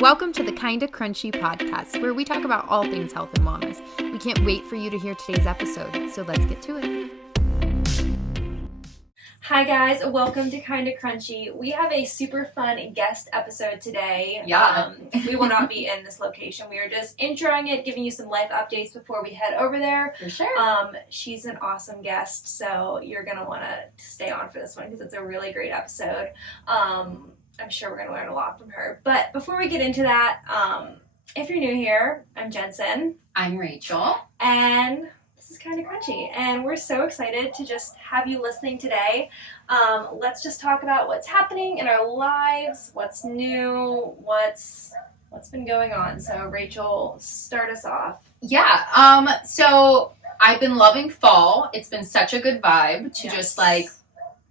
Welcome to the Kinda Crunchy podcast, where we talk about all things health and wellness. We can't wait for you to hear today's episode, so let's get to it. Hi guys, welcome to Kinda Crunchy. We have a super fun guest episode today. Yeah. We will not be in this location. We are just introing it, giving you some life updates before we head over there. For sure. She's an awesome guest, so you're going to want to stay on for this one because it's a really great episode. I'm sure we're going to learn a lot from her. But before we get into that, if you're new here, I'm Jensen. I'm Rachel. And this is Kinda Crunchy. And we're so excited to just have you listening today. Let's just talk about what's happening in our lives, what's new, what's been going on. So Rachel, start us off. Yeah, so I've been loving fall. It's been such a good vibe to just like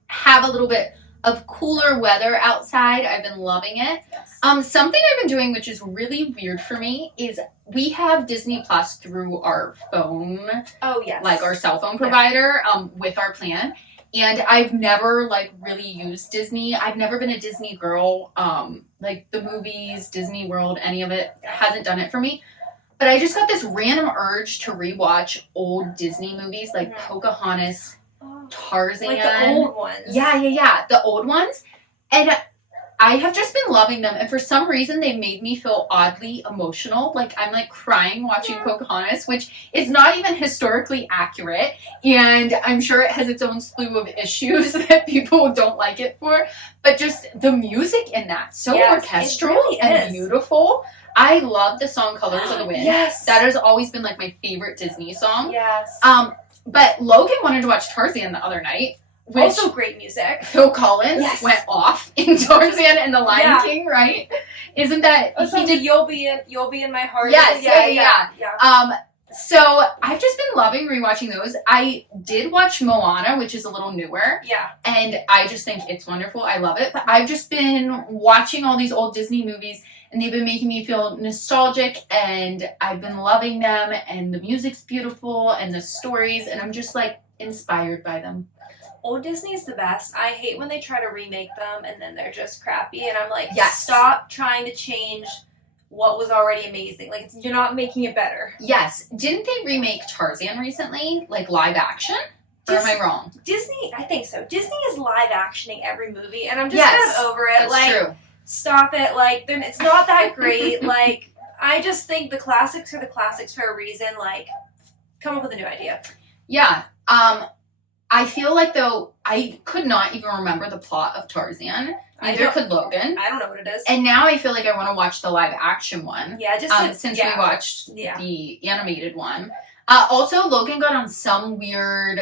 have a little bit of cooler weather outside. I've been loving it. Yes. Something I've been doing, which is really weird for me, is we have Disney Plus through our phone. Oh, yes. Like our cell phone provider, with our plan. And I've never like really used Disney. I've never been a Disney girl. Like the movies, Disney World, any of it hasn't done it for me. But I just got this random urge to rewatch old Disney movies like Pocahontas, Tarzan. Like the old ones. Yeah. The old ones. And I have just been loving them. And for some reason, they made me feel oddly emotional. Like I'm like crying watching Pocahontas, which is not even historically accurate. And I'm sure it has its own slew of issues that people don't like it for. But just the music in that, so orchestral really and beautiful. I love the song Colors of the Wind. Yes. That has always been like my favorite Disney song. Yes. But Logan wanted to watch Tarzan the other night. Also great music. Phil Collins went off in Tarzan and the Lion King, right? Isn't that... You'll be in my heart. Yes, yeah. So I've just been loving rewatching those. I did watch Moana, which is a little newer. Yeah. And I just think it's wonderful. I love it. But I've just been watching all these old Disney movies, and they've been making me feel nostalgic, and I've been loving them, and the music's beautiful, and the stories, and I'm just like inspired by them. Old Disney is the best. I hate when they try to remake them and then they're just crappy, and I'm like, stop trying to change what was already amazing. Like, you're not making it better. Yes. Didn't they remake Tarzan recently? Like, live action? Or am I wrong? Disney, I think so. Disney is live actioning every movie, and I'm just kind of over it. That's like, true. Stop it. Like, it's not that great. Like, I just think the classics are the classics for a reason. Like, come up with a new idea. Yeah. I feel like, though, I could not even remember the plot of Tarzan. Neither could Logan. I don't know what it is. And now I feel like I want to watch the live action one. Yeah, just since we watched the animated one. Also, Logan got on some weird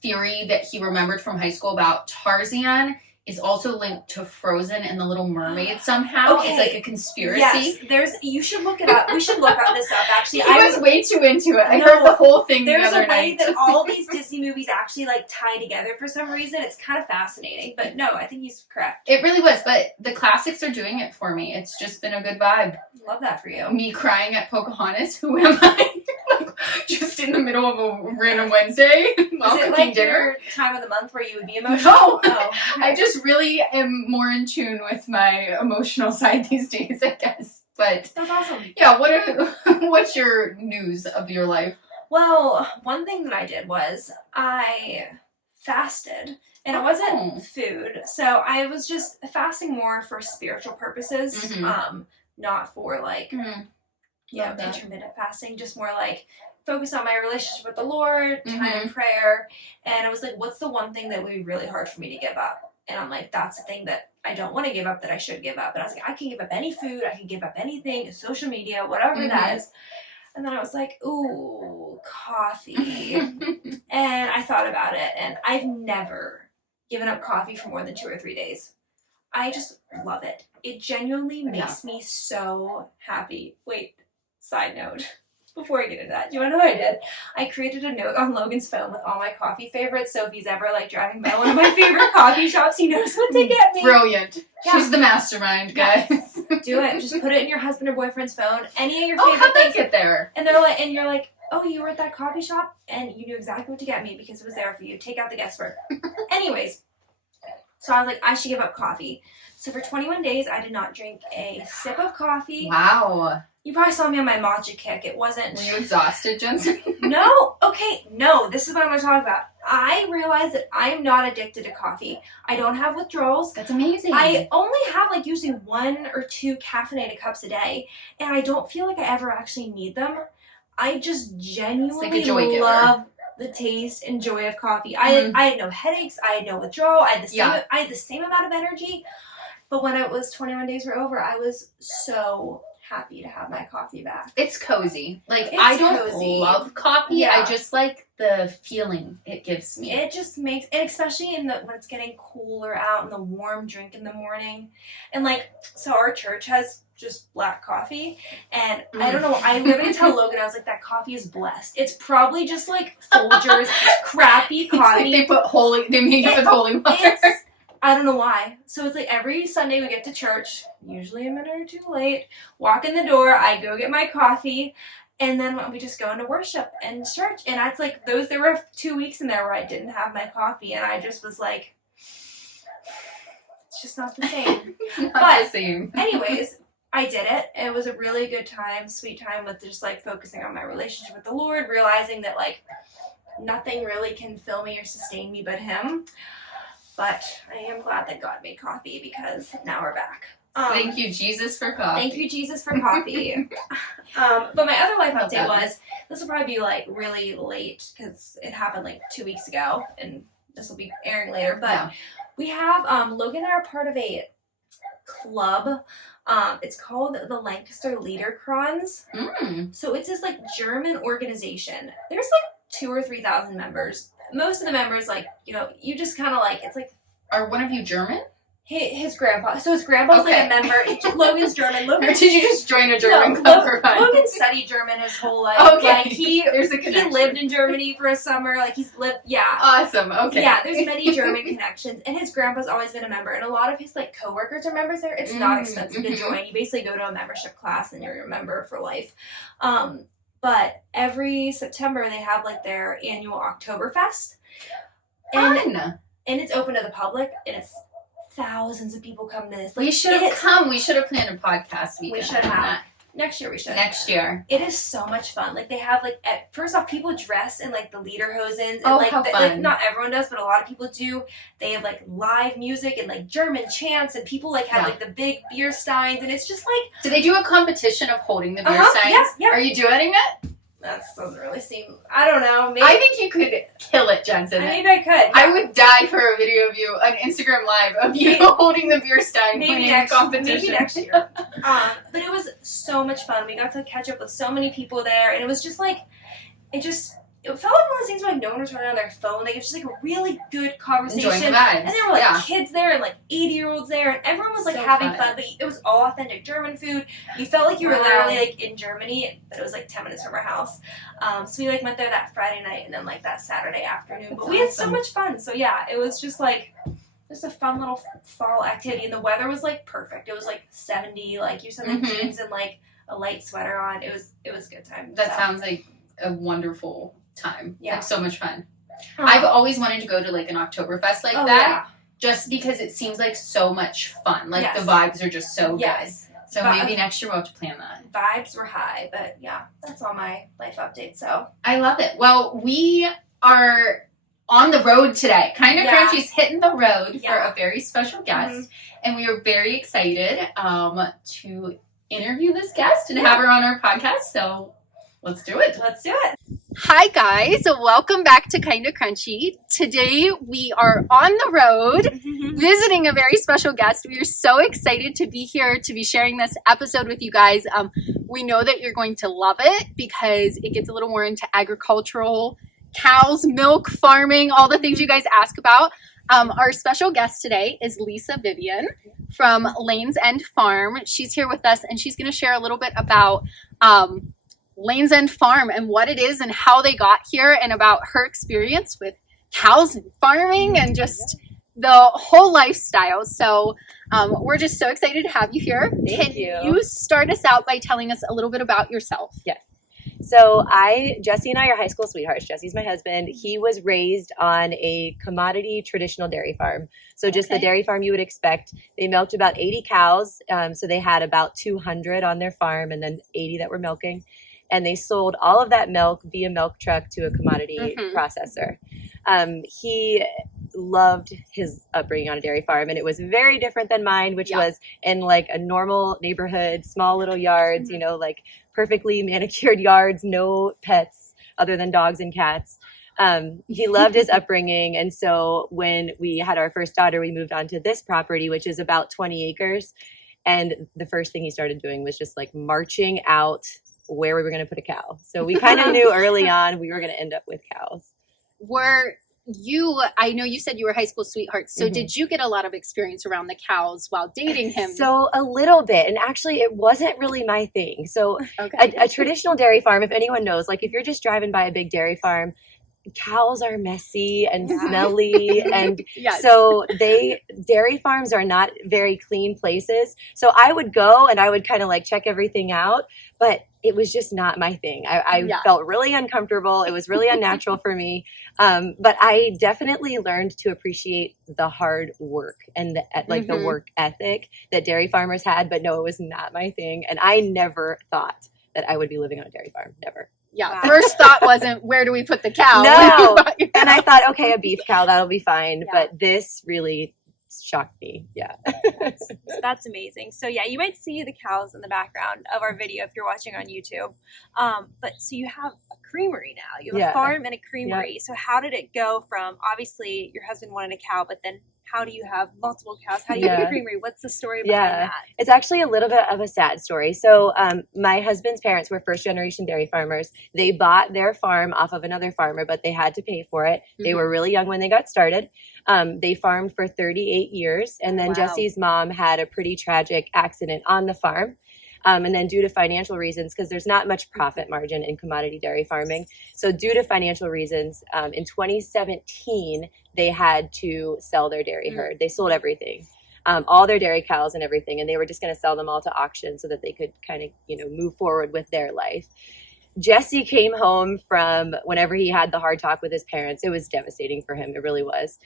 theory that he remembered from high school about Tarzan is also linked to Frozen and the Little Mermaid somehow. Okay. It's like a conspiracy. Yes, you should look it up. We should look this up, actually. I was way too into it. I heard the whole thing the other night. There's a way that all these Disney movies actually like tie together for some reason. It's kind of fascinating. But no, I think he's correct. It really was, but the classics are doing it for me. It's just been a good vibe. Love that for you. Me crying at Pocahontas. Who am I? Just in the middle of a random Wednesday while Is it cooking like dinner. your time of the month where you would be emotional? No. Oh, I just really am more in tune with my emotional side these days, I guess. But that's awesome. Yeah, what's your news of your life? Well, one thing that I did was I fasted, and it wasn't food. So I was just fasting more for spiritual purposes, not for like intermittent fasting, just more like focus on my relationship with the Lord, time in prayer. And I was like, what's the one thing that would be really hard for me to give up? And I'm like, that's the thing that I don't want to give up, that I should give up. And I was like, I can give up any food, I can give up anything, social media, whatever that is. And then I was like, ooh, coffee. And I thought about it, and I've never given up coffee for more than 2 or 3 days. I just love it. It genuinely makes me so happy. Wait, side note. Before I get into that, do you want to know what I did? I created a note on Logan's phone with all my coffee favorites, so if he's ever like driving by one of my favorite coffee shops, he knows what to get me. Brilliant. Yeah. She's the mastermind, guys. Do it. Just put it in your husband or boyfriend's phone. Any of your favorite how'd things. that get there? And they're like, and you're like, oh, you were at that coffee shop and you knew exactly what to get me because it was there for you. Take out the guesswork. Anyways, So I was like, I should give up coffee. So for 21 days, I did not drink a sip of coffee. Wow. You probably saw me on my matcha kick. It wasn't... Were you exhausted, Jensen? No. Okay. No. This is what I'm going to talk about. I realized that I am not addicted to coffee. I don't have withdrawals. That's amazing. I only have like usually 1 or 2 caffeinated cups a day, and I don't feel like I ever actually need them. I just genuinely love the taste and joy of coffee. I had no headaches. I had no withdrawal. I had the same amount of energy. But when it was 21 days were over, I was so happy to have my coffee back. It's cozy. Like, I don't love coffee. Yeah. I just like the feeling it gives me. It just makes, and especially when it's getting cooler out and the warm drink in the morning. And like, so our church has just black coffee, and I don't know, I literally tell Logan, I was like, that coffee is blessed. It's probably just like Folgers crappy coffee. It's like they made it with holy water. I don't know why. So it's like every Sunday we get to church, usually a minute or 2 late, walk in the door, I go get my coffee, and then we just go into worship and church. And it's like there were 2 weeks in there where I didn't have my coffee, and I just was like, it's just not the same. It's not the same. Anyways, I did it. It was a really good time, sweet time with just like focusing on my relationship with the Lord, realizing that like nothing really can fill me or sustain me but Him. But I am glad that God made coffee because now we're back. Thank you, Jesus, for coffee. Thank you, Jesus, for coffee. But my other life update was, this will probably be like really late because it happened like 2 weeks ago, and this will be airing later. But we have, Logan and I are part of a club. It's called the Lancaster Liederkranz. So it's this like German organization. There's like 2,000 or 3,000 members. Most of the members, like, you know, you just kind of like, it's like... Are one of you German? His grandpa. So his grandpa's like a member. Logan's German. Or did you just join a German club for fun? Logan studied German his whole life. Okay. Like, he lived in Germany for a summer. Like, Awesome. Okay. Yeah, there's many German connections. And his grandpa's always been a member. And a lot of his, like, coworkers are members there. It's not expensive to join. You basically go to a membership class and you're a member for life. But every September they have like their annual Oktoberfest. Fun. And it's open to the public, and it's thousands of people come to this. Like, we should have come. We should have planned a podcast weekend. We should have. Next year we should. Next year. It is so much fun. Like, they have like, first off, people dress in like the lederhosen. And how fun. Like, not everyone does, but a lot of people do. They have like live music and like German chants, and people like have like the big beer steins, and it's just like... Do they do a competition of holding the beer steins? Yeah. Are you doing it? That doesn't really seem... I don't know. Maybe. I think you could kill it, Jensen. Maybe I could. Yeah. I would die for a video of you, an Instagram live of you holding the beer stein winning a competition. Maybe next year. But it was so much fun. We got to catch up with so many people there, and it was just like... It felt like one of those things where like no one was running on their phone. Like, it was just like a really good conversation. Enjoying the vibes. And there were like kids there and like 80-year-olds there, and everyone was like having fun. But it was all authentic German food. You felt like you were literally like in Germany, but it was like 10 minutes from our house. So we like went there that Friday night and then like that Saturday afternoon. But we had so much fun. So yeah, it was just like just a fun little fall activity, and the weather was like perfect. It was like 70. Like, you said, like jeans and like a light sweater on. It was a good time. That sounds like a wonderful time. Yeah. Like, so much fun. I've always wanted to go to like an Oktoberfest like that. Just because it seems like so much fun. Like, the vibes are just so good. So maybe next year we'll have to plan that. Vibes were high, but yeah, that's all my life update. So I love it. Well, we are on the road today. Kind of Crunchy's hitting the road for a very special guest, and we are very excited to interview this guest and have her on our podcast. So let's do it. Let's do it. Hi guys, welcome back to Kinda Crunchy. Today we are on the road visiting a very special guest. We are so excited to be here to be sharing this episode with you guys. We know that you're going to love it because it gets a little more into agricultural, cows, milk, farming, all the things you guys ask about. Our special guest today is Lisa Vivian from Lane's End Farm. She's here with us, and she's going to share a little bit about Lane's End Farm and what it is and how they got here, and about her experience with cows and farming and just the whole lifestyle. So we're just so excited to have you here. Thank you. Can you start us out by telling us a little bit about yourself? Yes. So Jesse and I are high school sweethearts. Jesse's my husband. He was raised on a commodity traditional dairy farm. So just the dairy farm you would expect. They milked about 80 cows. So they had about 200 on their farm and then 80 that were milking. And they sold all of that milk via milk truck to a commodity processor. He loved his upbringing on a dairy farm, and it was very different than mine, which was in like a normal neighborhood, small little yards, you know, like perfectly manicured yards, no pets other than dogs and cats. He loved his upbringing. And so when we had our first daughter, we moved on to this property, which is about 20 acres. And the first thing he started doing was just like marching out where we were going to put a cow. So we kind of knew early on we were going to end up with cows. I know you said you were high school sweethearts. So did you get a lot of experience around the cows while dating him? So a little bit. And actually it wasn't really my thing. So a traditional dairy farm, if anyone knows, like if you're just driving by a big dairy farm, cows are messy and smelly. And so dairy farms are not very clean places. So I would go and I would kind of like check everything out, but it was just not my thing. I felt really uncomfortable. It was really unnatural for me. But I definitely learned to appreciate the hard work and the work ethic that dairy farmers had. But no, it was not my thing. And I never thought that I would be living on a dairy farm. Never. Yeah. Wow. First thought wasn't, where do we put the cow? No. And I thought, okay, a beef cow, that'll be fine. Yeah. But this really shocked me. Yeah. That's amazing. So yeah, you might see the cows in the background of our video if you're watching on YouTube. But so you have a creamery now. You have a farm and a creamery. Yeah. So how did it go from, obviously your husband wanted a cow, but then how do you have multiple cows? How do you have a creamery? What's the story behind that? It's actually a little bit of a sad story. So my husband's parents were first generation dairy farmers. They bought their farm off of another farmer, but they had to pay for it. They were really young when they got started. They farmed for 38 years. And then Jesse's mom had a pretty tragic accident on the farm. And then due to financial reasons, because there's not much profit margin in commodity dairy farming. So due to financial reasons, in 2017, they had to sell their dairy herd. They sold everything, all their dairy cows and everything. And they were just going to sell them all to auction so that they could kind of, move forward with their life. Jesse came home from whenever he had the hard talk with his parents. It was devastating for him. It really was.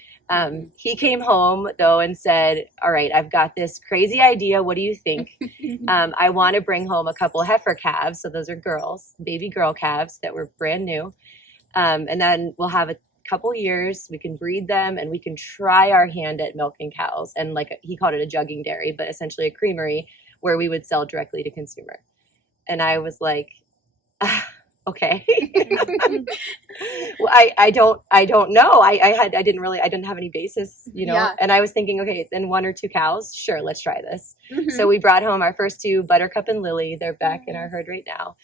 He came home, though, and said, all right, I've got this crazy idea. What do you think? I want to bring home a couple heifer calves. So those are girls, baby girl calves that were brand new. And then we'll have a couple years. We can breed them and we can try our hand at milking cows. And he called it a jugging dairy, but essentially a creamery where we would sell directly to consumer. And I was like, okay. Well, I don't know. I didn't have any basis, and I was thinking, okay, then 1 or 2 cows. Sure. Let's try this. So we brought home our first 2, Buttercup and Lily. They're back in our herd right now.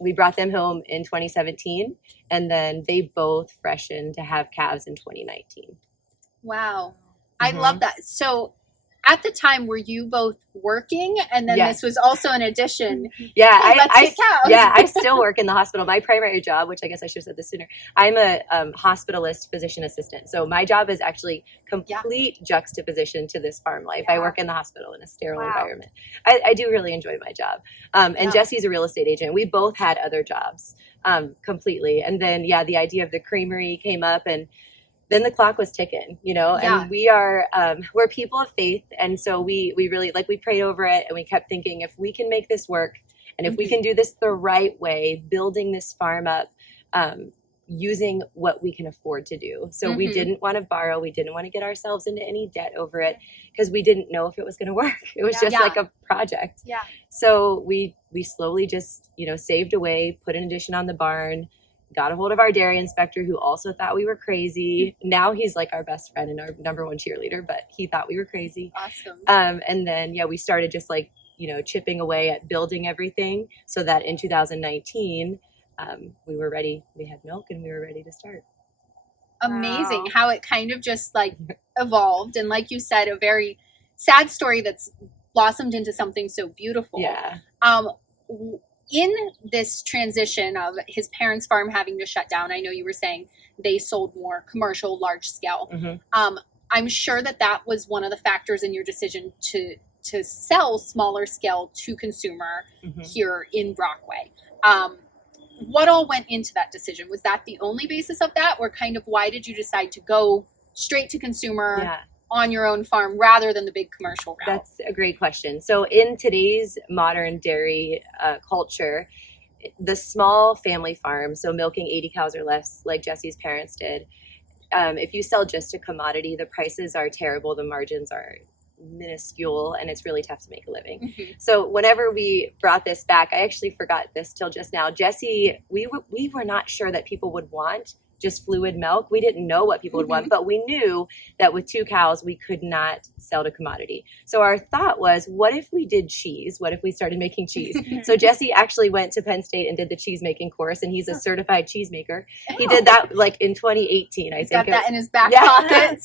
We brought them home in 2017 and then they both freshened to have calves in 2019. Wow. I love that. So at the time, were you both working, and then this was also an addition? Yeah, I still work in the hospital. My primary job, which I guess I should have said this sooner, I'm a hospitalist physician assistant. So my job is actually complete juxtaposition to this farm life. I work in the hospital in a sterile environment. I do really enjoy my job. And Jesse's a real estate agent. We both had other jobs completely. And then, the idea of the creamery came up, and then the clock was ticking, and we're people of faith. And so we really, we prayed over it, and we kept thinking, if we can make this work, and if we can do this the right way, building this farm up, using what we can afford to do. So we didn't want to borrow. We didn't want to get ourselves into any debt over it because we didn't know if it was going to work. It was just like a project. Yeah. So we slowly just, saved away, put an addition on the barn, got a hold of our dairy inspector, who also thought we were crazy. Now he's like our best friend and our number one cheerleader, but he thought we were crazy. Awesome. And then, we started just chipping away at building everything so that in 2019, we were ready. We had milk and we were ready to start. Amazing how it kind of just evolved. And like you said, a very sad story that's blossomed into something so beautiful. Yeah. In this transition of his parents' farm having to shut down, I know you were saying they sold more commercial, large scale. I'm sure that was one of the factors in your decision to sell smaller scale to consumer here in Brockway. what all went into that decision? Was that the only basis of that, or kind of why did you decide to go straight to consumer on your own farm rather than the big commercial route? That's a great question. So in today's modern dairy culture, the small family farm, so milking 80 cows or less, like Jesse's parents did, if you sell just a commodity, the prices are terrible, the margins are minuscule, and it's really tough to make a living. Mm-hmm. So whenever we brought this back, I actually forgot this till just now. Jesse, we were not sure that people would want just fluid milk. We didn't know what people would want, but we knew that with 2 cows, we could not sell to commodity. So our thought was, what if we did cheese? What if we started making cheese? So Jesse actually went to Penn State and did the cheese making course, and he's a certified cheesemaker. He did that like in 2018, I think. Got that in his back pocket.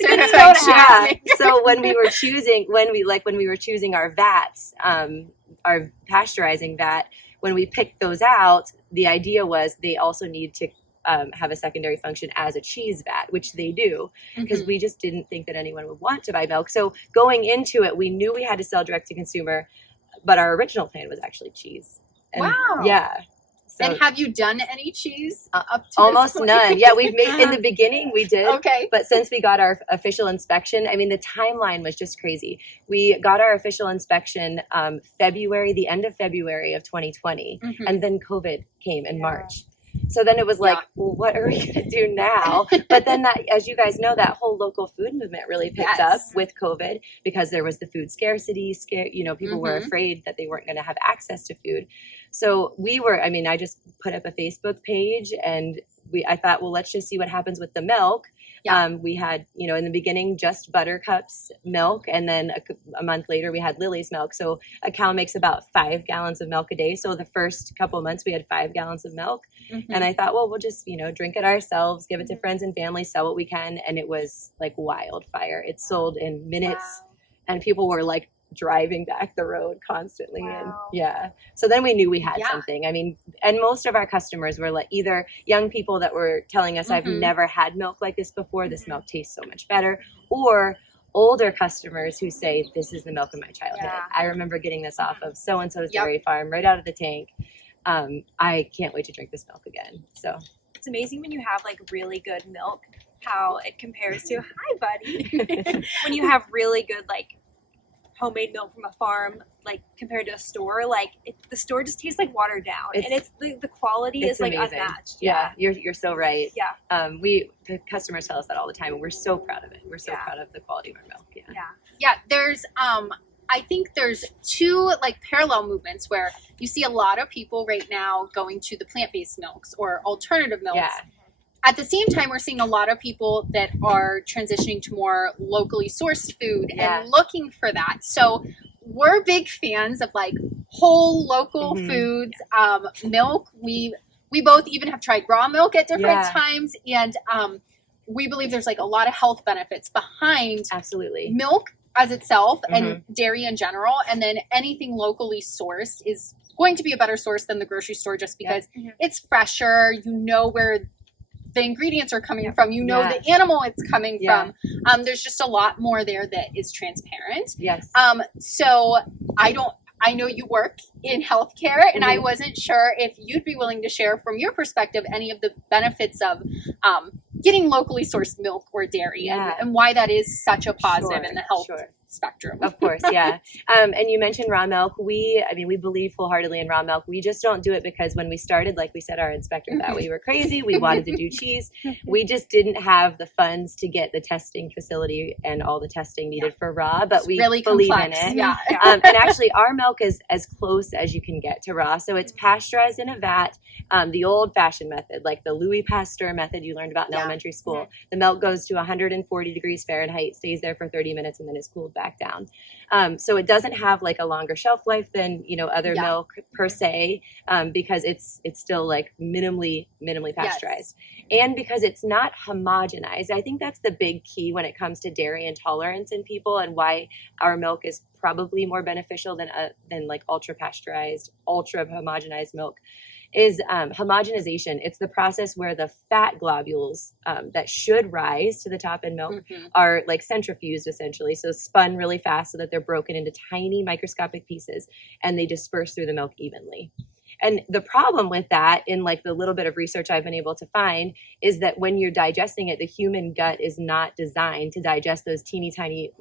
So when we were choosing our vats, our pasteurizing vat, when we picked those out, the idea was they also need to have a secondary function as a cheese vat, which they do, because we just didn't think that anyone would want to buy milk. So going into it, we knew we had to sell direct to consumer, but our original plan was actually cheese. And wow. Yeah. So, and have you done any cheese up to almost this point? none. Yeah, we've made, in the beginning we did. Okay. But since we got our official inspection, I mean, the timeline was just crazy. We got our official inspection the end of February of 2020, and then COVID came in March. So then it was like, well, what are we going to do now? But then that, as you guys know, that whole local food movement really picked up with COVID, because there was the food scarcity, people were afraid that they weren't going to have access to food. So I just put up a Facebook page, and I thought, well, let's just see what happens with the milk. Yeah. We had, in the beginning, just Buttercup's milk. And then a month later, we had Lily's milk. So a cow makes about 5 gallons of milk a day. So the first couple of months, we had 5 gallons of milk. And I thought, well, we'll just, drink it ourselves, give it to friends and family, sell what we can. And it was like wildfire. It sold in minutes, and people were like driving back the road constantly. And so then we knew we had something. I mean, and most of our customers were like either young people that were telling us, I've never had milk like this before, this milk tastes so much better, or older customers who say, this is the milk of my childhood. I remember getting this off of so-and-so's dairy farm right out of the tank. I can't wait to drink this milk again. So it's amazing when you have like really good milk, how it compares to, hi buddy, when you have really good like homemade milk from a farm, like compared to a store, like the store just tastes like watered down, and it's the quality is like amazing. Unmatched. Yeah, you're so right. Yeah. The customers tell us that all the time, and we're so proud of it. We're so proud of the quality of our milk. Yeah. There's I think there's 2 like parallel movements where you see a lot of people right now going to the plant-based milks or alternative milks. Yeah. At the same time, we're seeing a lot of people that are transitioning to more locally sourced food and looking for that. So we're big fans of like whole local foods, milk. We both even have tried raw milk at different times, and we believe there's like a lot of health benefits behind milk as itself and dairy in general. And then anything locally sourced is going to be a better source than the grocery store, just because it's fresher. You know where the ingredients are coming from, the animal it's coming from. There's just a lot more there that is transparent. Yes. So I know you work in healthcare, and I wasn't sure if you'd be willing to share from your perspective any of the benefits of getting locally sourced milk or dairy and why that is such a positive in the health spectrum. Of course, yeah. And you mentioned raw milk. We believe wholeheartedly in raw milk. We just don't do it because when we started, like we said, our inspector thought we were crazy. We wanted to do cheese. We just didn't have the funds to get the testing facility and all the testing needed for raw, but we really believe complex. In it. Yeah. And actually, our milk is as close as you can get to raw. So it's pasteurized in a vat, the old-fashioned method, like the Louis Pasteur method you learned about in elementary school. The milk goes to 140 degrees Fahrenheit, stays there for 30 minutes, and then is cooled back down. So it doesn't have like a longer shelf life than other milk per se, because it's still like minimally pasteurized, and because it's not homogenized. I think that's the big key when it comes to dairy intolerance in people, and why our milk is probably more beneficial than like ultra pasteurized, ultra homogenized milk. Is homogenization. It's the process where the fat globules that should rise to the top in milk are like centrifuged essentially, so spun really fast so that they're broken into tiny microscopic pieces, and they disperse through the milk evenly. And the problem with that, in like the little bit of research I've been able to find, is that when you're digesting it, the human gut is not designed to digest those teeny tiny,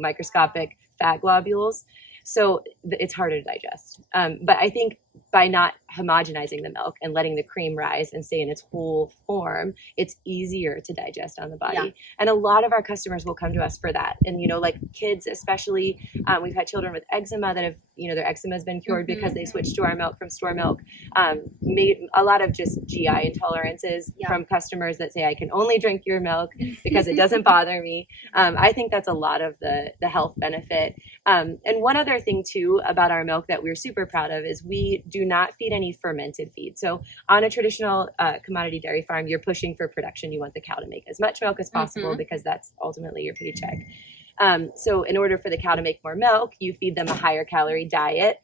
microscopic fat globules. So it's harder to digest. But I think by not homogenizing the milk and letting the cream rise and stay in its whole form, it's easier to digest on the body. Yeah. And a lot of our customers will come to us for that. And, like kids, especially, we've had children with eczema that have, their eczema has been cured because they switched to our milk from store milk. Made a lot of just GI intolerances from customers that say, I can only drink your milk because it doesn't bother me. I think that's a lot of the health benefit. And one other thing too about our milk that we're super proud of is we do not feed any fermented feed. So on a traditional commodity dairy farm, you're pushing for production. You want the cow to make as much milk as possible because that's ultimately your paycheck. So in order for the cow to make more milk, you feed them a higher calorie diet.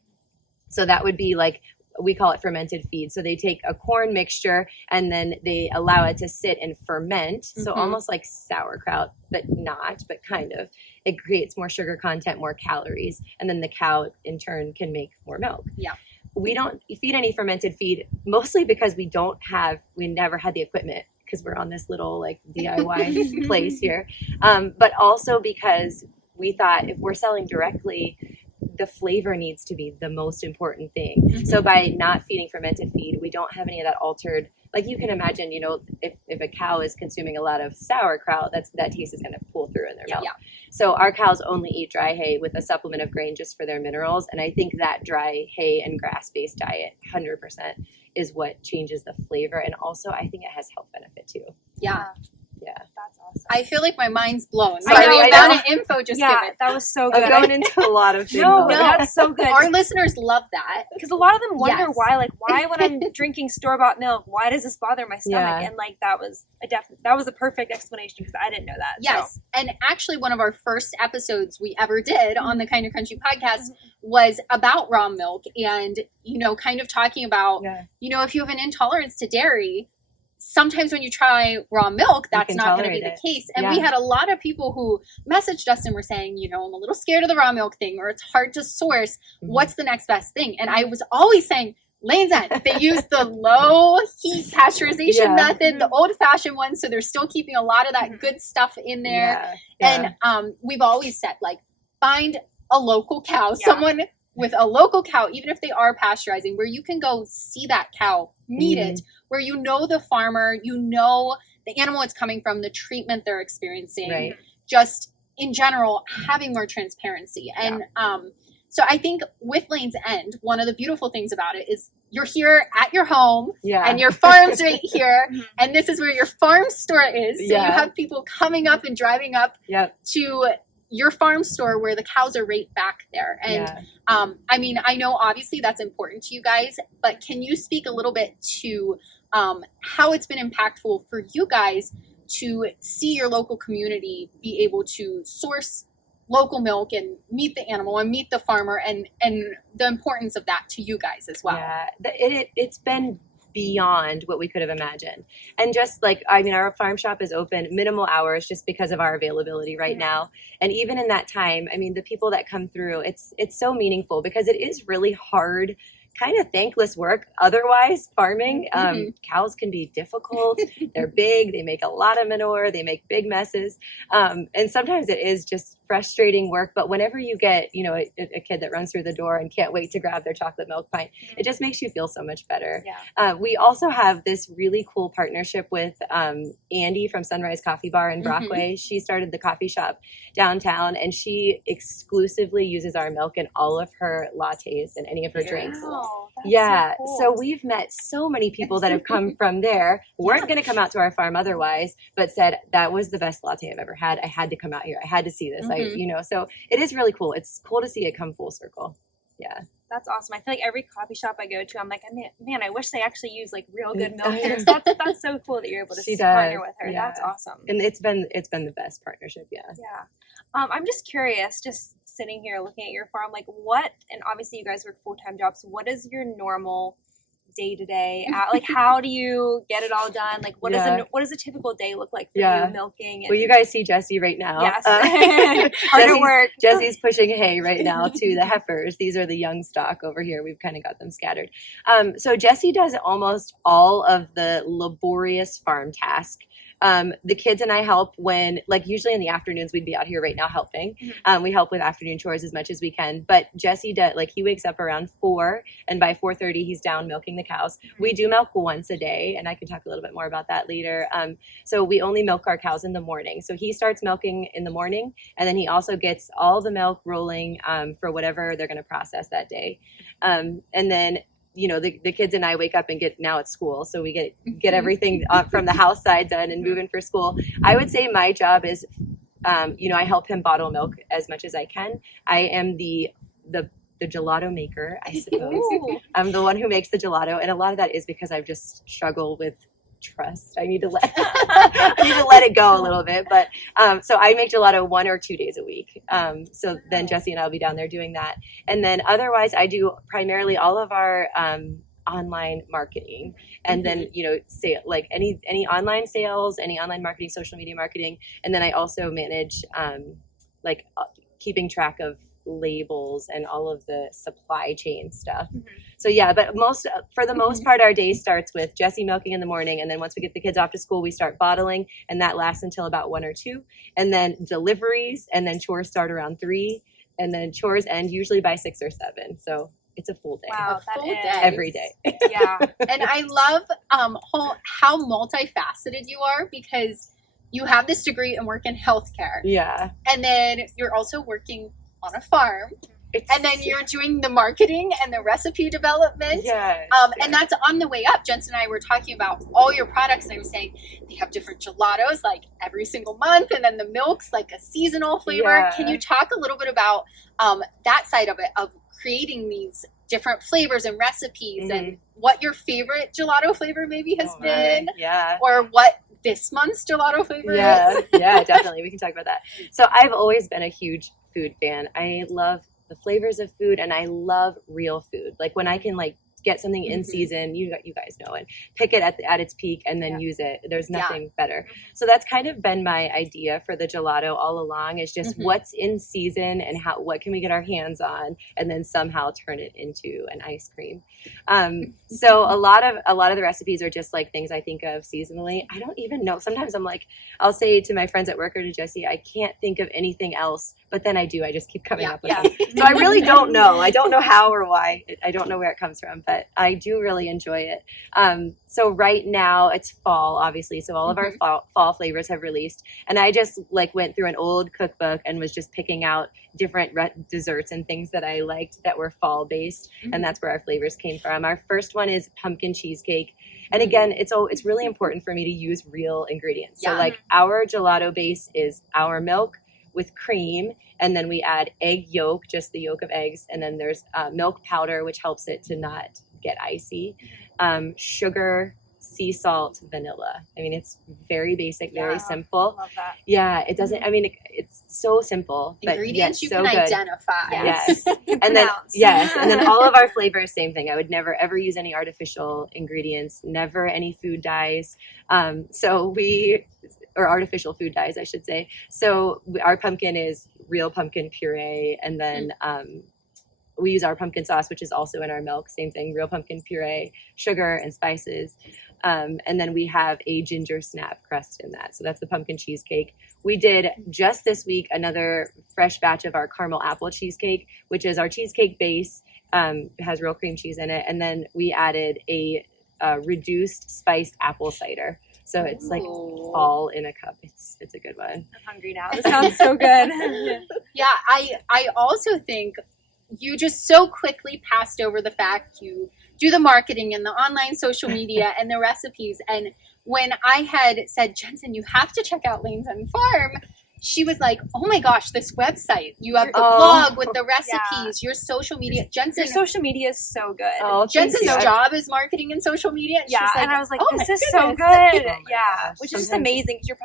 So that would be like, we call it fermented feed. So they take a corn mixture and then they allow it to sit and ferment. So almost like sauerkraut, but kind of. It creates more sugar content, more calories. And then the cow in turn can make more milk. Yeah. We don't feed any fermented feed, mostly because we never had the equipment because we're on this little like DIY place here. But also because we thought if we're selling directly, the flavor needs to be the most important thing. So by not feeding fermented feed, we don't have any of that altered, like you can imagine, if a cow is consuming a lot of sauerkraut, that taste is going to pull through in their milk. Yeah. So our cows only eat dry hay with a supplement of grain just for their minerals. And I think that dry hay and grass-based diet, 100%, is what changes the flavor. And also I think it has health benefit too. Yeah. Yeah. That's awesome. I feel like my mind's blown. Sorry, the amount of info just given. That was so good. I'm going into a lot of things. No, that's so good. Our listeners love that. Because a lot of them wonder why when I'm drinking store-bought milk, why does this bother my stomach? And like that was a perfect explanation because I didn't know that. Yes. So. And actually one of our first episodes we ever did on the Kind of Crunchy podcast was about raw milk and, kind of talking about, if you have an intolerance to dairy, sometimes when you try raw milk, that's not going to be the case. And we had a lot of people who messaged us and were saying, I'm a little scared of the raw milk thing, or it's hard to source. What's the next best thing? And I was always saying, Lane's End. They use the low heat pasteurization method, the old fashioned one. So they're still keeping a lot of that good stuff in there. And we've always said, like, find a local cow, someone with a local cow, even if they are pasteurizing, where you can go see that cow, meet it, where the farmer, the animal it's coming from, the treatment they're experiencing, just in general, having more transparency. And so I think with Lane's End, one of the beautiful things about it is you're here at your home and your farm's right here. And this is where your farm store is. So you have people coming up and driving up to your farm store where the cows are right back there. And I know obviously that's important to you guys, but can you speak a little bit to how it's been impactful for you guys to see your local community be able to source local milk and meet the animal and meet the farmer and the importance of that to you guys as well? Yeah, it's been beyond what we could have imagined. And just like, our farm shop is open minimal hours just because of our availability right now. And even in that time, the people that come through, it's so meaningful because it is really hard, kind of thankless work. Otherwise, farming, cows can be difficult. They're big. They make a lot of manure. They make big messes. And sometimes it is just frustrating work. But whenever you get, a kid that runs through the door and can't wait to grab their chocolate milk pint, it just makes you feel so much better. Yeah. We also have this really cool partnership with Andy from Sunrise Coffee Bar in Brockway. She started the coffee shop downtown, and she exclusively uses our milk in all of her lattes and any of her drinks. So cool. So we've met so many people that have come from there, weren't going to come out to our farm otherwise, but said that was the best latte I've ever had. I had to come out here. I had to see this. So it is really cool. It's cool to see it come full circle. Yeah. That's awesome. I feel like every coffee shop I go to, I'm like, man, I wish they actually use like real good milk here. So that's so cool that you're able to partner with her. Yeah. That's awesome. And it's been the best partnership. Yeah. Yeah. I'm just curious, just sitting here looking at your farm, like and obviously you guys work full-time jobs. What does your normal day to day? Like, how do you get it all done? Like, what does a typical day look like for you milking? Well, you guys see Jessie right now. Yes, hard at work. Jesse's pushing hay right now to the heifers. These are the young stock over here. We've kind of got them scattered. So Jessie does almost all of the laborious farm tasks. The kids and I help when, like, usually in the afternoons, we'd be out here right now helping. We help with afternoon chores as much as we can. But Jesse does, like, he wakes up around 4, and by 4:30, he's down milking the cows. We do milk once a day, and I can talk a little bit more about that later. So we only milk our cows in the morning. So he starts milking in the morning, and then he also gets all the milk rolling for whatever they're going to process that day. And then the kids and I wake up and now it's school. So we get everything from the house side done and moving for school. I would say my job is, I help him bottle milk as much as I can. I am the gelato maker, I suppose. I'm the one who makes the gelato. And a lot of that is because I've just struggled with trust. I need to let it go a little bit. But so I make gelato 1 or 2 days a week. So then Jessie and I will be down there doing that. And then otherwise I do primarily all of our online marketing, and then say like any online sales, any online marketing, social media marketing. And then I also manage keeping track of labels and all of the supply chain stuff. So yeah, but for the most part, our day starts with Jessie milking in the morning, and then once we get the kids off to school, we start bottling, and that lasts until about 1 or 2, and then deliveries, and then chores start around 3, and then chores end usually by 6 or 7. So it's a full day. Wow, a full day every day. Yeah. And I love how multifaceted you are, because you have this degree and work in healthcare. Yeah. And then you're also working on a farm. And then you're doing the marketing and the recipe development. Yes, and that's on the way up. Jensen and I were talking about all your products, and I was saying they have different gelatos like every single month, and then the milk's like a seasonal flavor. Yeah. Can you talk a little bit about that side of it, of creating these different flavors and recipes, and what your favorite gelato flavor maybe has been? Yeah. Or what this month's gelato flavor is? Yeah, definitely. We can talk about that. So I've always been a huge food fan. I love the flavors of food, and I love real food. Like when I can get something in season, you guys know, and pick it at its peak and then use it. There's nothing better. So that's kind of been my idea for the gelato all along, is just what's in season and what can we get our hands on, and then somehow turn it into an ice cream. So a lot of the recipes are just like things I think of seasonally. I don't even know. Sometimes I'll say to my friends at work or to Jessie, I can't think of anything else, but then I do. I just keep coming up with them. So I really don't know. I don't know how or why. I don't know where it comes from, but I do really enjoy it. So right now it's fall, obviously. So all of our fall flavors have released, and I just went through an old cookbook and was just picking out different desserts and things that I liked that were fall based, and that's where our flavors came from. Our first one is pumpkin cheesecake, and again, it's really important for me to use real ingredients. So our gelato base is our milk with cream, and then we add egg yolk, just the yolk of eggs, and then there's milk powder, which helps it to not get icy, sugar, sea salt, vanilla. I mean, it's very basic, very simple. Love that. Yeah, it doesn't, I mean, it's so simple, but ingredients yet you so can good. identify. Yes. And then all of our flavors, same thing. I would never ever use any artificial ingredients, never any food dyes. Or artificial food dyes, I should say. So our pumpkin is real pumpkin puree, and then we use our pumpkin sauce, which is also in our milk. Same thing, real pumpkin puree, sugar, and spices. And then we have a ginger snap crust in that. So that's the pumpkin cheesecake. We did just this week another fresh batch of our caramel apple cheesecake, which is our cheesecake base. It has real cream cheese in it. And then we added a reduced spiced apple cider. So it's like fall in a cup. It's a good one. I'm hungry now. This sounds so good. Yeah, I also think you just so quickly passed over the fact you do the marketing and the online social media and the recipes. And when I had said, Jensen, you have to check out Lanes on Farm, she was like, oh my gosh, this website. You have the blog with the recipes, your social media. Jensen, your social media is so good. Oh, Jensen's job is marketing and social media. And and I was like, this is so good. Which is just amazing, because you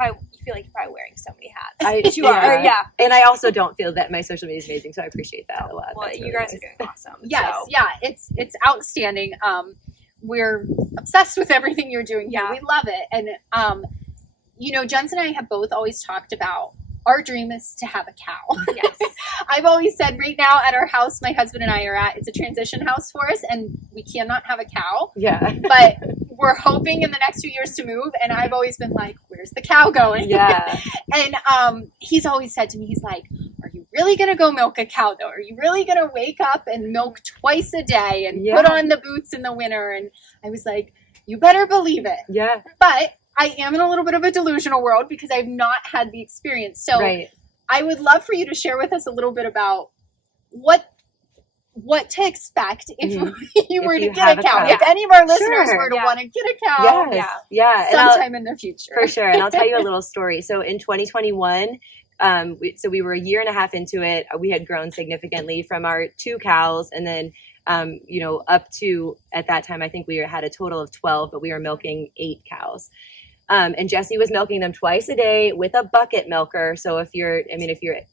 feel like you're probably wearing so many hats. You are. And I also don't feel that my social media is amazing, so I appreciate that a lot. Well, That's you really guys nice. are doing awesome. Yes, so. it's outstanding. we're obsessed with everything you're doing here. Yeah. We love it. And, you know, Jens and I have both always talked about our dream is to have a cow. Yes. I've always said right now at our house, my husband and I are at, it's a transition house for us and we cannot have a cow. Yeah. But we're hoping in the next few years to move. And I've always been like, where's the cow going? Yeah. And he's always said to me, he's like, are you really going to go milk a cow though? Are you really going to wake up and milk twice a day and Yeah. put on the boots in the winter? And I was like, you better believe it. Yeah. But I am in a little bit of a delusional world because I've not had the experience. So Right. I would love for you to share with us a little bit about what to expect if you were to you get have a a cow. cow. If any of our listeners Sure. were to Yeah. want to get a cow Yes. Yeah. And sometime in the future. for sure. And I'll tell you a little story. So in 2021, we were a year and a half into it. We had grown significantly from our 2 cows, and then you know, up to at that time, I think we had a total of 12, but we were milking 8 cows. And Jesse was milking them twice a day with a bucket milker. So if you're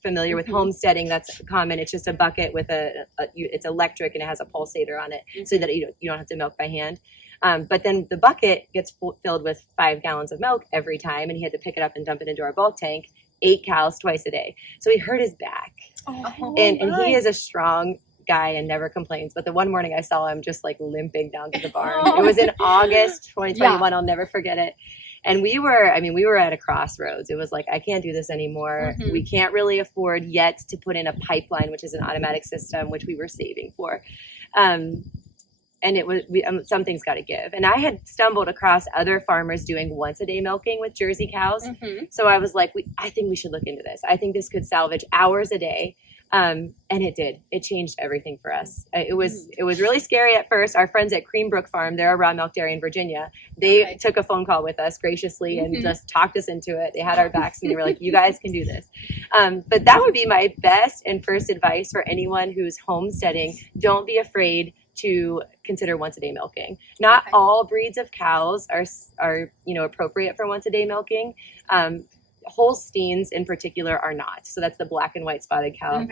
familiar with homesteading, that's common. It's just a bucket with it's electric and it has a pulsator on it, so that you don't have to milk by hand. But then the bucket gets filled with 5 gallons of milk every time, and he had to pick it up and dump it into our bulk tank. 8 cows twice a day. So he hurt his back, and he is a strong guy and never complains. But the one morning I saw him just like limping down to the barn. It was in August 2021. I'll never forget it. And we were at a crossroads. It was like, I can't do this anymore. We can't really afford yet to put in a pipeline, which is an automatic system, which we were saving for. And it was, something's got to give. And I had stumbled across other farmers doing once a day milking with Jersey cows. So I was like, I think we should look into this. I think this could salvage hours a day. And it did. It changed everything for us. It was really scary at first. Our friends at Creambrook Farm, they're a raw milk dairy in Virginia. They took a phone call with us graciously and just talked us into it. They had our backs and they were like, you guys can do this. But that would be my best and first advice for anyone who's homesteading. Don't be afraid to consider once a day milking. Not all breeds of cows are appropriate for once a day milking. Holsteins in particular are not. So that's the black and white spotted cow.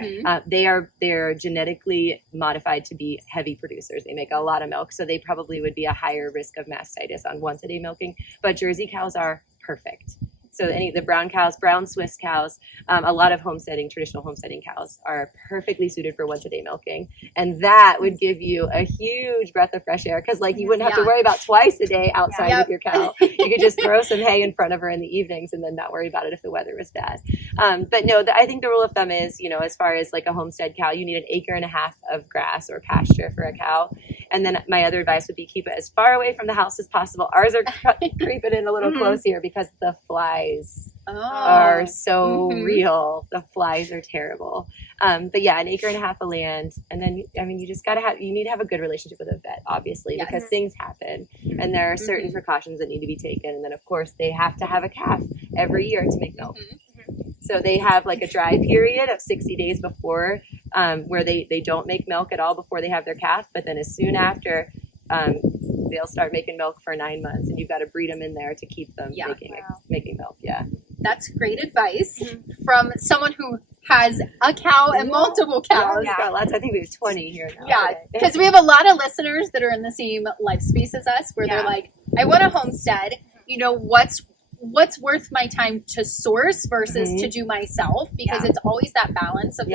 They're genetically modified to be heavy producers. They make a lot of milk, so they probably would be a higher risk of mastitis on once a day milking. But Jersey cows are perfect. So the brown cows, brown Swiss cows, a lot of traditional homesteading cows are perfectly suited for once a day milking. And that would give you a huge breath of fresh air, because you wouldn't have to worry about twice a day outside with your cow. You could just throw some hay in front of her in the evenings and then not worry about it if the weather was bad. But no, I think the rule of thumb is, as far as like a homestead cow, you need 1.5 acres of grass or pasture for a cow. And then my other advice would be keep it as far away from the house as possible. Ours are creeping in a little close here because the flies are so real. The flies are terrible. But yeah, 1.5 acres of land. And then, you just you need to have a good relationship with a vet, obviously, because things happen and there are certain precautions that need to be taken. And then of course they have to have a calf every year to make milk. So they have like a dry period of 60 days before, where they don't make milk at all before they have their calf. But then as soon after, they'll start making milk for 9 months, and you've got to breed them in there to keep them making milk. Yeah. That's great advice from someone who has a cow and multiple cows. Yeah, got lots. I think we have 20 here now. Yeah, because we have a lot of listeners that are in the same life space as us, where they're like, I want a homestead. What's worth my time to source versus to do myself? Because it's always that balance of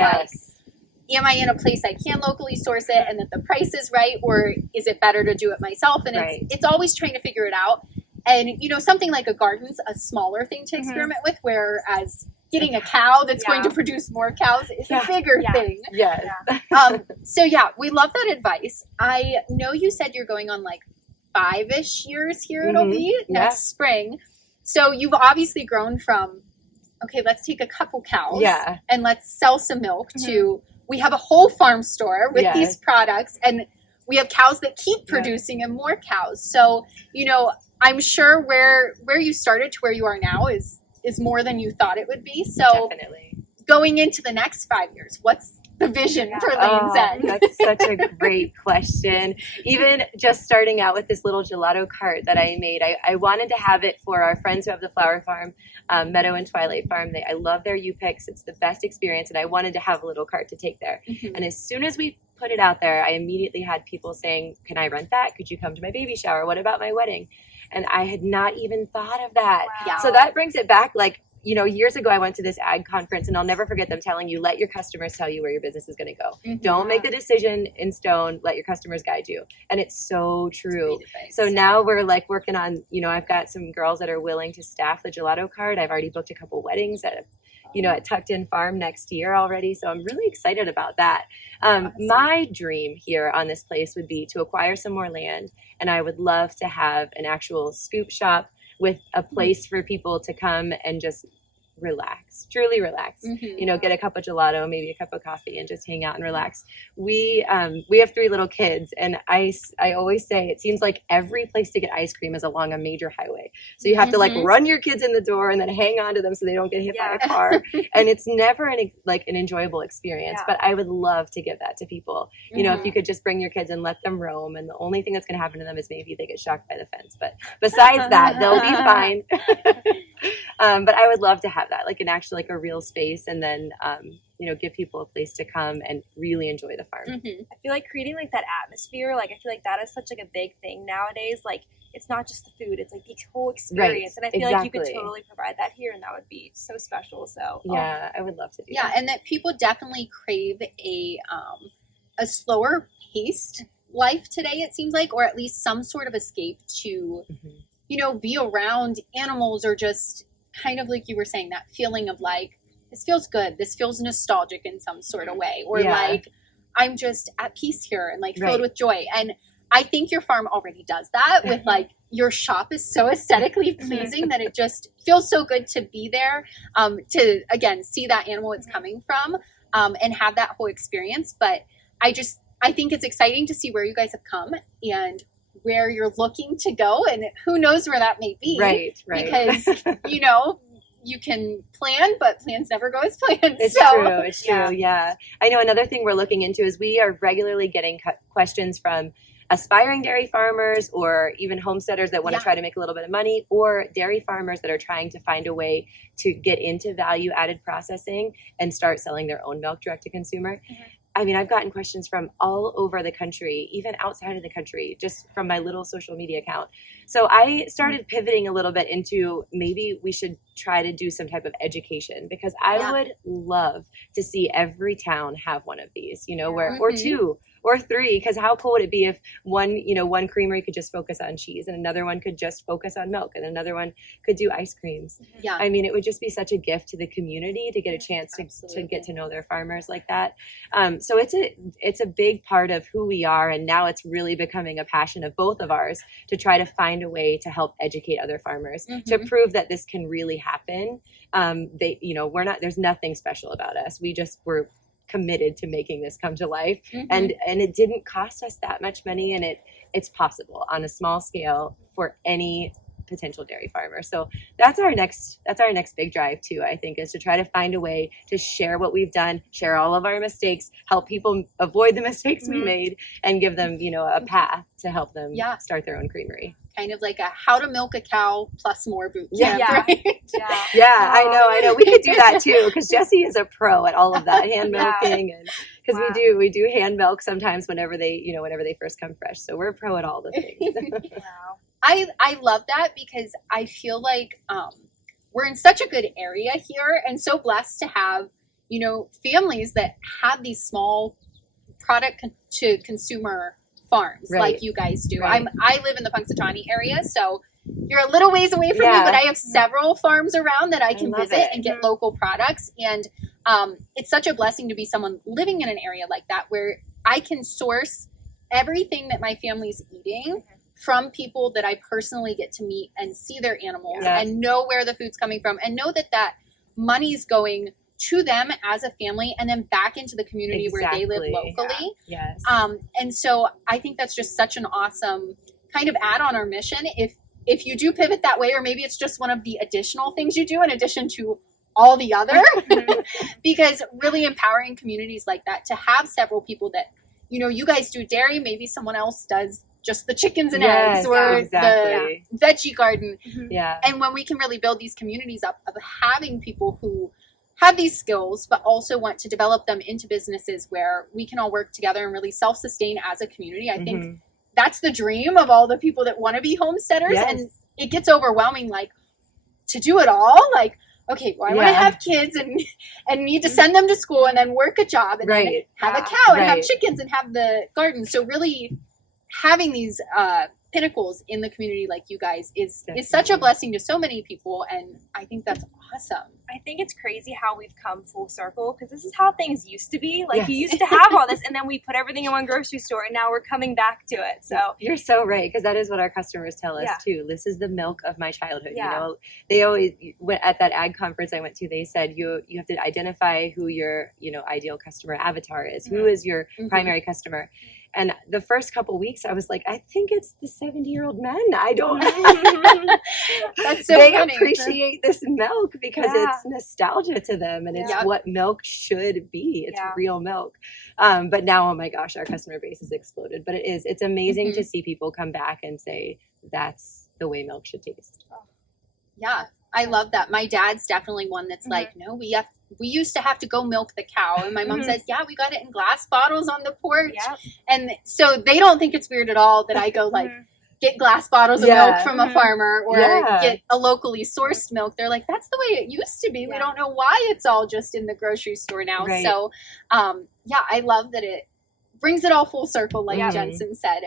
am I in a place I can locally source it and that the price is right, or is it better to do it myself? And it's always trying to figure it out. And, something like a garden's a smaller thing to experiment with, whereas getting a cow that's going to produce more cows is a bigger thing. Yes. So we love that advice. I know you said you're going on like 5-ish years here it'll be next spring. So you've obviously grown from, okay, let's take a couple cows and let's sell some milk to, we have a whole farm store with these products, and we have cows that keep producing and more cows. So, I'm sure where you started to where you are now is more than you thought it would be. So definitely. Going into the next 5 years, what's the vision for Oh, Lane's End? that's such a great question. Even just starting out with this little gelato cart that I made, I wanted to have it for our friends who have the flower farm, Meadow and Twilight Farm. I love their U-Picks. It's the best experience, and I wanted to have a little cart to take there. Mm-hmm. And as soon as we put it out there, I immediately had people saying, can I rent that? Could you come to my baby shower? What about my wedding? And I had not even thought of that. Wow. So that brings it back, like, you know, years ago I went to this ag conference, and I'll never forget them telling you, let your customers tell you where your business is going to go. Mm-hmm. Don't make the decision in stone. Let your customers guide you. And it's so true. Great advice. So now we're like working on, you know, I've got some girls that are willing to staff the gelato cart. I've already booked a couple weddings at, you know, at Tucked In Farm next year already. So I'm really excited about that. My dream here on this place would be to acquire some more land. And I would love to have an actual scoop shop with a place for people to come and just relax, truly relax. Mm-hmm. You know, get a cup of gelato, maybe a cup of coffee, and just hang out and relax. We have 3 little kids, and I always say it seems like every place to get ice cream is along a major highway. So you have to like run your kids in the door and then hang on to them so they don't get hit by a car. And it's never an enjoyable experience. Yeah. But I would love to give that to people. You know, if you could just bring your kids and let them roam, and the only thing that's going to happen to them is maybe they get shocked by the fence. But besides that, they'll be fine. But I would love to have that, like an actual, like a real space, and then you know, give people a place to come and really enjoy the farm. Mm-hmm. I feel like creating like that atmosphere, like I feel like that is such like a big thing nowadays. Like it's not just the food, it's like the whole experience. And I feel like you could totally provide that here, and that would be so special. So yeah, I would love to do that. And that people definitely crave a slower paced life today, it seems like, or at least some sort of escape to, you know, be around animals, or just kind of like you were saying, that feeling of like, this feels good, this feels nostalgic in some sort of way, or like I'm just at peace here and like filled with joy. And I think your farm already does that with like, your shop is so aesthetically pleasing that it just feels so good to be there, to again see that animal it's coming from, and have that whole experience. But I think it's exciting to see where you guys have come and where you're looking to go, and who knows where that may be. Right. Because, you know, you can plan, but plans never go as planned. It's true. Yeah. I know another thing we're looking into is we are regularly getting questions from aspiring dairy farmers, or even homesteaders that want to try to make a little bit of money, or dairy farmers that are trying to find a way to get into value added processing and start selling their own milk direct to consumer. I mean, I've gotten questions from all over the country, even outside of the country, just from my little social media account. So I started pivoting a little bit into maybe we should try to do some type of education, because I would love to see every town have one of these, you know, where, or 2 or 3, because how cool would it be if one creamery could just focus on cheese, and another one could just focus on milk, and another one could do ice creams. I mean, it would just be such a gift to the community to get a chance to get to know their farmers like that. So it's a big part of who we are, and now it's really becoming a passion of both of ours to try to find a way to help educate other farmers, to prove that this can really happen. There's nothing special about us. We're committed to making this come to life, and it didn't cost us that much money, and it's possible on a small scale for any potential dairy farmer. So that's our next big drive too, I think, is to try to find a way to share what we've done, share all of our mistakes, help people avoid the mistakes we made, and give them, you know, a path to help them start their own creamery. Kind of like a how to milk a cow plus more boot camp, right? I know. We could do that too, because Jessie is a pro at all of that hand milking, and because we do hand milk sometimes whenever they first come fresh. So we're pro at all the things. I love that, because I feel like we're in such a good area here, and so blessed to have, you know, families that have these small product to consumer farms like you guys do. I live in the Punxsutawney area, so you're a little ways away from me, but I have several farms around that I can visit and get local products. And it's such a blessing to be someone living in an area like that, where I can source everything that my family's eating from people that I personally get to meet and see their animals and know where the food's coming from, and know that money's going to them as a family and then back into the community where they live locally. And so I think that's just such an awesome kind of add on our mission. If you do pivot that way, or maybe it's just one of the additional things you do in addition to all the other. Because really empowering communities like that, to have several people that, you know, you guys do dairy, maybe someone else does just the chickens and eggs, or the veggie garden. And when we can really build these communities up of having people who have these skills but also want to develop them into businesses where we can all work together and really self-sustain as a community, I think that's the dream of all the people that want to be homesteaders. And it gets overwhelming, like, to do it all, like, okay, well, I want to have kids and need to send them to school and then work a job and then have a cow and have chickens and have the garden. So really having these pinnacles in the community like you guys is such a blessing to so many people, and I think that's awesome. I think it's crazy how we've come full circle, because this is how things used to be. Like, you used to have all this, and then we put everything in one grocery store, and now we're coming back to it. So you're so right, because that is what our customers tell us too. This is the milk of my childhood. You know, they always, at that ag conference I went to, they said you have to identify who your, you know, ideal customer avatar is. Who is your primary customer? And the first couple weeks, I was like, I think it's the 70-year-old men. I don't. That's so they funny. appreciate this milk because it's nostalgia to them, and it's what milk should be. It's real milk. But now, oh my gosh, our customer base has exploded. But it's amazing to see people come back and say that's the way milk should taste. Yeah, I love that. My dad's definitely one that's like, no, we used to have to go milk the cow. And my mom says, yeah, we got it in glass bottles on the porch. And so they don't think it's weird at all that I go like get glass bottles of milk from a farmer or get a locally sourced milk. They're like, that's the way it used to be. We don't know why it's all just in the grocery store now. So I love that it brings it all full circle, like Jensen said,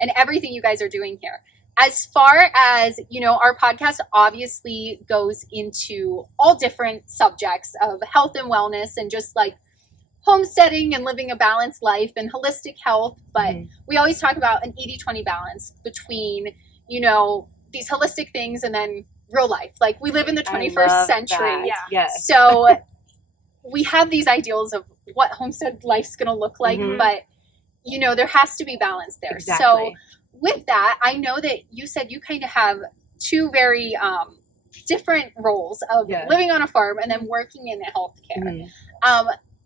and everything you guys are doing here. As far as, you know, our podcast obviously goes into all different subjects of health and wellness and just like homesteading and living a balanced life and holistic health. But we always talk about an 80-20 balance between, you know, these holistic things and then real life. Like, we live in the 21st century. So we have these ideals of what homestead life's going to look like, but, you know, there has to be balance there. So with that, I know that you said you kind of have two very different roles of living on a farm and then working in healthcare.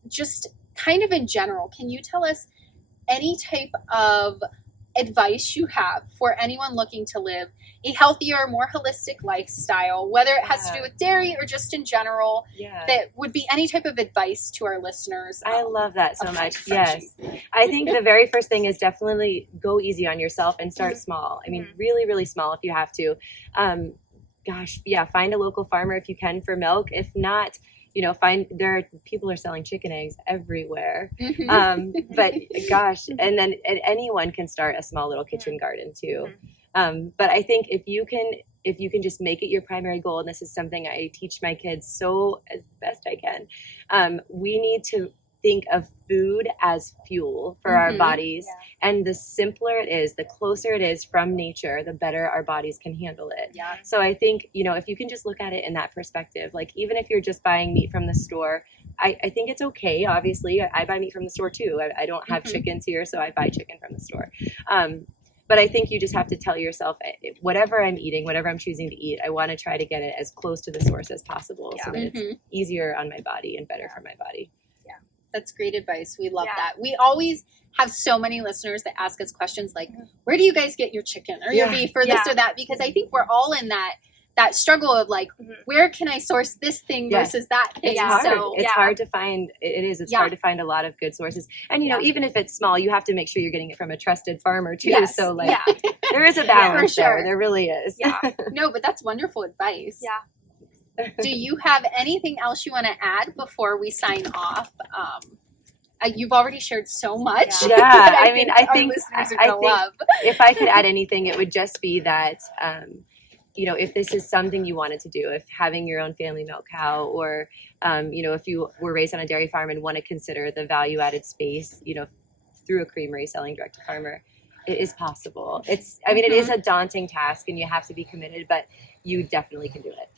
Just kind of in general, can you tell us any type of advice you have for anyone looking to live a healthier, more holistic lifestyle, whether it has to do with dairy or just in general, that would be any type of advice to our listeners? I love that so much. Yes. I think the very first thing is definitely go easy on yourself and start small. I mean, really, really small if you have to. Find a local farmer if you can for milk. If not, you know, people are selling chicken eggs everywhere. But gosh, and then anyone can start a small little kitchen garden too. But I think if you can just make it your primary goal, and this is something I teach my kids so as best I can, we need to think of food as fuel for our bodies. And the simpler it is, the closer it is from nature, the better our bodies can handle it. So I think, you know, if you can just look at it in that perspective, like even if you're just buying meat from the store, I think it's okay. Obviously, I buy meat from the store too. I don't have chickens here, so I buy chicken from the store. But I think you just have to tell yourself, whatever I'm eating, whatever I'm choosing to eat, I want to try to get it as close to the source as possible so that it's easier on my body and better for my body. That's great advice. We love that. We always have so many listeners that ask us questions like, where do you guys get your chicken or your beef or this or that? Because I think we're all in that struggle of like, where can I source this thing versus that thing? It's hard. So, it's hard to find. It's hard to find a lot a good sources. And, you know, even if it's small, you have to make sure you're getting it from a trusted farmer too. So like, there is a balance there. There really is. No, but that's wonderful advice. Do you have anything else you want to add before we sign off? You've already shared so much. I mean, I think listeners are gonna love. If I could add anything, it would just be that, you know, if this is something you wanted to do, if having your own family milk cow, or, you know, if you were raised on a dairy farm and want to consider the value added space, you know, through a creamery selling direct to farmer, it is possible. It is a daunting task and you have to be committed, but you definitely can do it.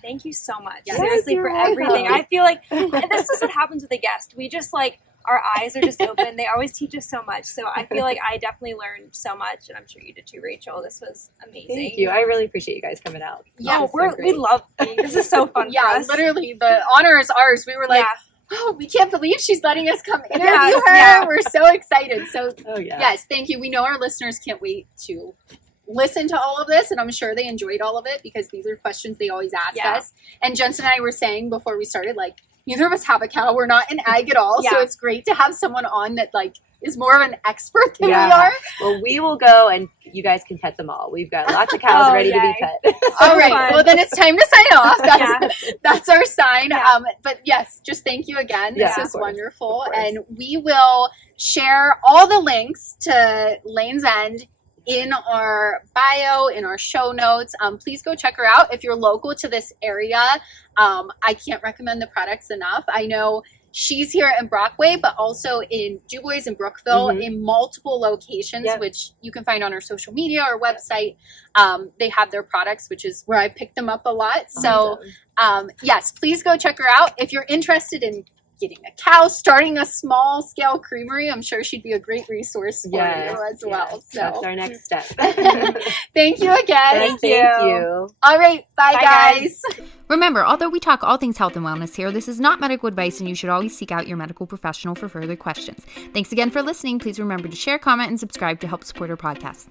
Thank you so much. Seriously, for everything. I feel like this is what happens with a guest. We just like our eyes are just open. They always teach us so much. So I feel like I definitely learned so much, and I'm sure you did too, Rachel. This was amazing. Thank you. I really appreciate you guys coming out. Yeah, we love being. This is so fun for us. Literally, the honor is ours. We were like, oh, we can't believe she's letting us come interview her. Yeah. We're so excited. So, yeah. yes, thank you. We know our listeners can't wait to listen to all of this, and I'm sure they enjoyed all of it because these are questions they always ask us. And Jensen and I were saying before we started, like, neither of us have a cow. We're not in ag at all. So it's great to have someone on that, like, is more of an expert than we are. Well, we will go and you guys can pet them all. We've got lots of cows ready to be pet. All right. Well, then it's time to sign off. That's our sign. Yeah. But yes, just thank you again. This was wonderful. And we will share all the links to Lane's End in our bio, in our show notes. Please go check her out. If you're local to this area, I can't recommend the products enough. I know she's here in Brockway, but also in DuBois and Brookville in multiple locations, which you can find on our social media or website. They have their products, which is where I pick them up a lot. So yes, please go check her out. If you're interested in getting a cow, starting a small scale creamery, I'm sure she'd be a great resource for you as well. So that's our next step. Thank you again. Thank you. All right. Bye guys. Remember, although we talk all things health and wellness here, this is not medical advice and you should always seek out your medical professional for further questions. Thanks again for listening. Please remember to share, comment, and subscribe to help support our podcast.